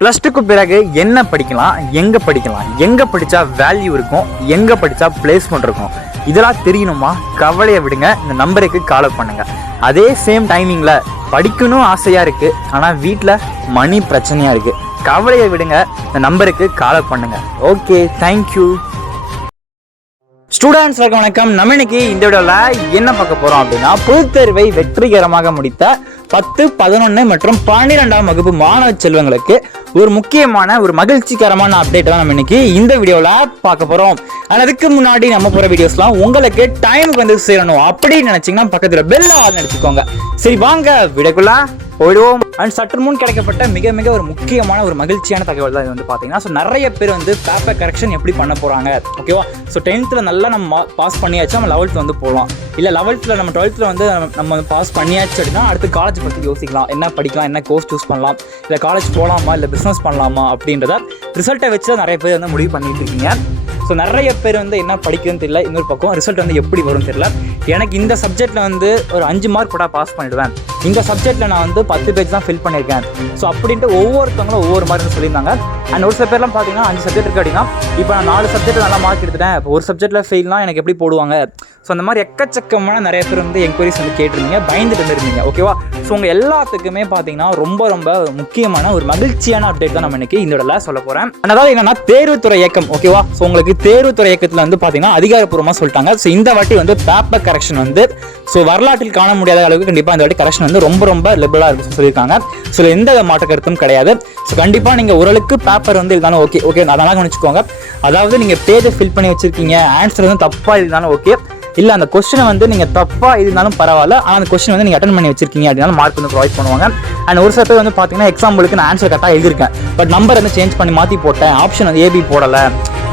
Plus டூக்கு பிறகு என்ன படிக்கலாம் எங்கே படிக்கலாம் எங்கே படித்தா வேல்யூ இருக்கும் எங்கே படித்தா பிளேஸ்மெண்ட் இருக்கும். இதெல்லாம் தெரியணுமா? கவலையை விடுங்க இந்த நம்பருக்கு கால் பண்ணுங்கள் அதே சேம் டைமிங்கில் படிக்கணும் ஆசையாக இருக்குது ஆனால் வீட்டில் மணி பிரச்சனையாக இருக்குது கவலையை விடுங்க இந்த நம்பருக்கு கால் பண்ணுங்கள் ஓகே தேங்க்யூ ஸ்டூடெண்ட்ஸ் வணக்கம் நம்ம இன்னைக்கு இந்த வீடியோவில் என்ன பார்க்க போகிறோம் அப்படின்னா பொதுத் தேர்வை வெற்றிகரமாக முடித்த பத்து பதினொன்று மற்றும் பன்னிரெண்டாம் வகுப்பு மாணவ செல்வங்களுக்கு ஒரு முக்கியமான ஒரு மகிழ்ச்சிகரமான அப்டேட் தான் நம்ம இன்னைக்கு இந்த வீடியோவில் பார்க்க போகிறோம் ஆனால் அதுக்கு முன்னாடி நம்ம போகிற வீடியோஸ்லாம் உங்களுக்கு டைமுக்கு வந்து சேரணும் அப்படின்னு நினச்சிங்கன்னா பக்கத்தில் பெல் ஆள் நினச்சிக்கோங்க சரி வாங்க விடக்குள்ள போயிடுவோம். அண்ட் சற்று முன் கிடைக்கப்பட்ட மிக மிக ஒரு முக்கியமான ஒரு மகிழ்ச்சியான தகவல் தான் இது வந்து பார்த்தீங்கன்னா ஸோ நிறைய பேர் வந்து பேப்பர் கரெக்ஷன் எப்படி பண்ண போகிறாங்க ஓகேவா ஸோ டென்த்தில் நல்லா நம்ம பாஸ் பண்ணியாச்சு நம்ம லெவல்த்து வந்து போகலாம் இல்லை லெவல்த்தில் நம்ம டுவெல்த்தில் வந்து நம்ம பாஸ் பண்ணியாச்சு அப்படின்னா அடுத்து காலேஜ் பற்றி யோசிக்கலாம். என்ன படிக்கலாம் என்ன கோர்ஸ் சூஸ் பண்ணலாம் இல்லை காலேஜ் போகலாமா இல்லை பிஸ்னஸ் பண்ணலாமா அப்படின்றத ரிசல்ட்டை வச்சு தான் நிறைய பேர் வந்து முடிவு பண்ணிட்டு இருக்கீங்க. ஸோ நிறைய பேர் வந்து என்ன படிக்கிறதுன்னு தெரியல. இன்னொரு பக்கம் ரிசல்ட் வந்து எப்படி வரும்னு தெரியல. எனக்கு இந்த சப்ஜெக்ட்டில் வந்து ஒரு அஞ்சு மார்க் கூட பாஸ் பண்ணிடுவேன். இந்த சப்ஜெக்ட்டில் நான் வந்து பத்து பேஜ் தான் ஃபில் பண்ணியிருக்கேன். ஸோ அப்படின்ட்டு ஒவ்வொருத்தவங்களும் ஒவ்வொரு மாதிரி சொல்லியிருந்தாங்க. அண்ட் ஒரு சில பேர்லாம் பார்த்தீங்கன்னா அஞ்சு சப்ஜெக்ட் இருக்கு அப்படின்னா இப்போ நான் நாலு சப்ஜெக்ட் நல்லா மார்க் எடுத்துட்டேன். இப்போ ஒரு சப்ஜெக்ட்டில் ஃபெயில்னா எனக்கு எப்படி போடுவாங்க? ஸோ அந்த மாதிரி எக்கச்சக்கமான நிறைய பேர் வந்து என்கொயரிஸ் வந்து கேட்டிருந்தீங்க. பயந்துட்டு இருந்திருந்தீங்க. ஓகேவா ஸோ உங்கள் எல்லாத்துக்குமே பார்த்தீங்கன்னா ரொம்ப ரொம்ப முக்கியமான ஒரு மகிழ்ச்சியான அப்டேட் தான் நம்ம இன்னைக்கு இந்த இடத்துல சொல்ல போகிறேன் அதாவது என்னன்னா தேர்வுத்துறை இயக்கம். ஓகேவா ஸோ உங்களுக்கு தேர்வுத்துறை இயக்கத்தில் வந்து பார்த்தீங்கன்னா அதிகாரப்பூர்வமாக சொல்லிட்டாங்க. ஸோ இந்த வாட்டி வந்து பேப்பர் கரெக்ஷன் வந்து ஸோ வரலாற்றில் காண முடியாத அளவுக்கு கண்டிப்பாக இந்த வாட்டி கரெக்ஷன் வந்து ரொம்ப ரொம்ப லிபரலாக இருக்குன்னு சொல்லியிருக்காங்க. ஸோ எந்த மாற்ற கருத்தும் கிடையாது. ஸோ கண்டிப்பாக நீங்கள் ஓரளவுக்கு பேப்பர் வந்து இருந்தாலும் ஓகே ஓகே அதெல்லாம் கவனிச்சுக்கோங்க. அதாவது நீங்கள் பேஜை ஃபில் பண்ணி வச்சிருக்கீங்க ஆன்சர் வந்து தப்பாக இருந்தாலும் ஓகே இல்லை அந்த கொஸ்டினை வந்து நீங்கள் தப்பாக இருந்தாலும் பரவாயில்ல. ஆனால் அந்த கொஸ்டின் வந்து நீங்கள் அட்டன் பண்ணி வச்சிருக்கீங்க அப்படின்னாலும் மார்க் வந்து ப்ரொவைட் பண்ணுவாங்க. அண்ட் ஒரு சில பேர் வந்து பார்த்தீங்கன்னா எக்ஸாம்பிளுக்கு நான் ஆன்சர் கரெக்டாக எழுதிருக்கேன் பட் நம்பர் வந்து சேஞ்ச் பண்ணி மாற்றி போட்டேன். ஆப்ஷன் வந்து ஏபி போடலை.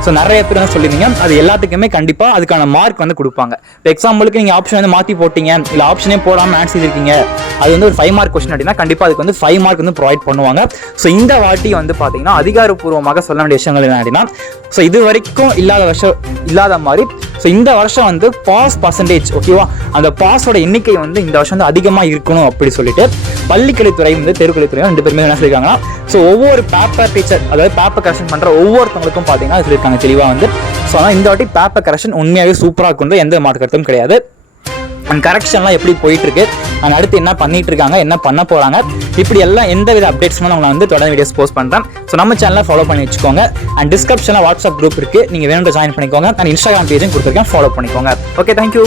ஸோ நிறைய பேர் வந்து சொல்லியிருந்தீங்க அது எல்லாத்துக்குமே கண்டிப்பாக அதுக்கான மார்க் வந்து கொடுப்பாங்க. இப்போ எக்ஸாம்பிளுக்கு நீங்கள் ஆப்ஷன் வந்து மாற்றி போட்டீங்க. இல்லை ஆப்ஷனே போடாமல் ஆன்சர் எழுதிருக்கீங்க அது வந்து ஒரு ஃபைவ் மார்க் கொஸ்டின் அப்படின்னா கண்டிப்பாக அதுக்கு வந்து ஃபைவ் மார்க் வந்து ப்ரொவைட் பண்ணுவாங்க. ஸோ இந்த வாட்டி வந்து பார்த்தீங்கன்னா அதிகாரப்பூர்வமாக சொல்ல வேண்டிய விஷயங்கள் என்ன அப்படின்னா ஸோ இது வரைக்கும் இல்லாத வருஷம் இல்லாத மாதிரி ஸோ இந்த வருஷம் வந்து பாஸ் பர்சன்டேஜ் ஓகேவா அந்த பாஸோட எண்ணிக்கை வந்து இந்த வருஷம் வந்து அதிகமாக இருக்கணும் அப்படி சொல்லிட்டு பள்ளிக்கல்வித்துறை வந்து தெருக்கல்வித்துறை ரெண்டு பேருமே என்ன சொல்லியிருக்காங்கன்னா ஸோ ஒவ்வொரு பேப்பர் டீச்சர் அதாவது பேப்பர் கரெக்ஷன் பண்ணுற ஒவ்வொருத்தவங்களுக்கும் பார்த்தீங்கன்னா சொல்லியிருக்காங்க தெளிவாக வந்து. ஸோ ஆனால் இந்த வாட்டி பேப்பர் கரெக்ஷன் உண்மையாகவே சூப்பராக இருக்கும் எந்த மாற்று கருத்தும் கிடையாது. அண்ட் கரெக்ஷன்லாம் எப்படி போயிட்டு இருக்கு அண்ட் அடுத்து என்ன பண்ணிட்டு இருக்காங்க என்ன பண்ண போறாங்க? இப்படி எல்லாம் எந்த வித அப்டேட்ஸ்மே நான் வந்து தொடர்ந்து வீடியோஸ் போஸ்ட் பண்ணுறேன் ஸோ நம்ம சேனலை ஃபாலோ பண்ணி வச்சுக்கோங்க. அண்ட் டிஸ்கிரிப்ஷனில் வாட்ஸ்அப் குரூப் இருக்கு. நீங்கள் வேணும் ஜாயின் பண்ணிக்கோங்க. அண்ட் இன்ஸ்டாகிராம் பேஜும் கொடுத்துருக்கேன். ஃபாலோ பண்ணிக்கோங்க. Okay thank you